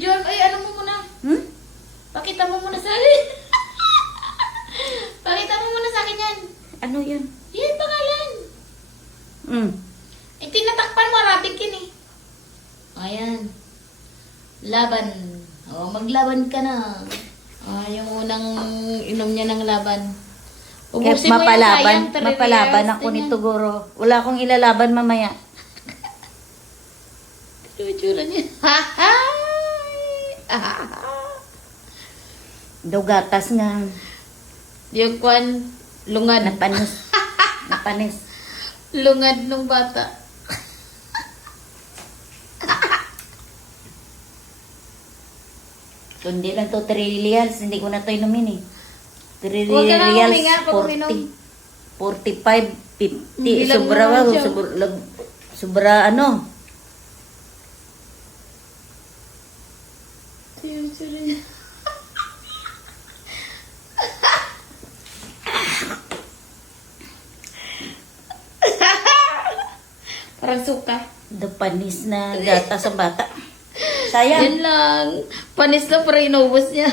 John, ay ano mo muna? Hmm? Pakita mo muna sa akin. Pakita mo muna sa akin yan. Ano yun? Yan, pangalan. Hmm. Eh, tinatakpan mo, ratikin eh. Ayan. Laban. O, maglaban ka na. Yung unang inom niya ng laban. Kaya Ubusin mo yan, sayang. mapalaban ako nito, Guro. Wala akong ilalaban mamaya. Itsura niya. Daw gatas nga. Yung kwan, lungad. Napanis. Napanis. Lungad nung bata. Kundi lang to 3 reals. Hindi ko na to inumin eh. 3 Huwag ka na reals, huminga pag uminom. 45, 50. Bilang Sobra mo ba? naman siya. Sobra ano? Yung itsura niya. Parang suka. Panis na gatas sa bata. Sayang. Yan lang. Panis lang pero inubos niya.